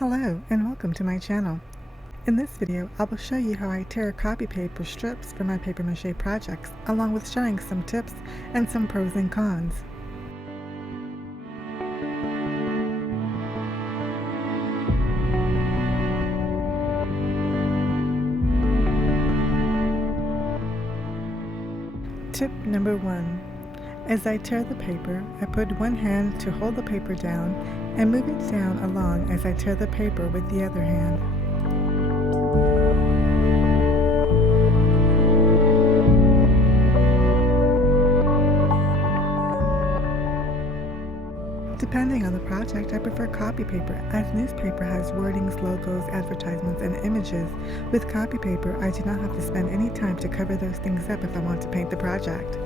Hello and welcome to my channel. In this video, I will show you how I tear copy paper strips for my paper mache projects, along with showing some tips and some pros and cons. Tip number 1. As I tear the paper, I put one hand to hold the paper down and move it down along as I tear the paper with the other hand. Depending on the project, I prefer copy paper, as newspaper has wordings, logos, advertisements, and images. With copy paper, I do not have to spend any time to cover those things up if I want to paint the project.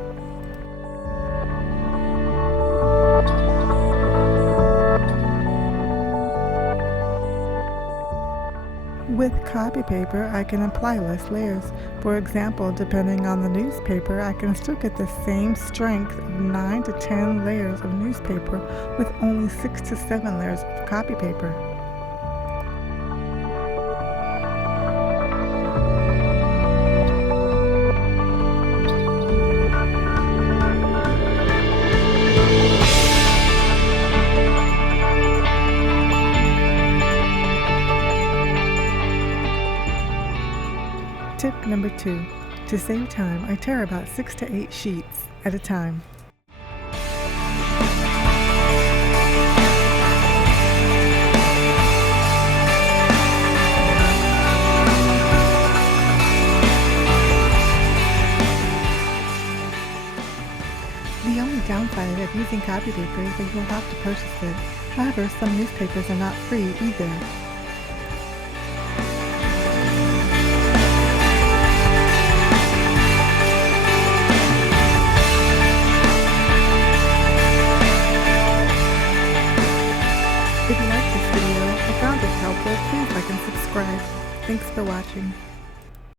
With copy paper, I can apply less layers. For example, depending on the newspaper, I can still get the same strength of 9 to 10 layers of newspaper with only 6 to 7 layers of copy paper. Tip number 2. To save time, I tear about 6 to 8 sheets at a time. The only downside of using copy paper is that you'll have to purchase it. However, some newspapers are not free either. If you like this video or found it helpful, please like and subscribe. Thanks for watching.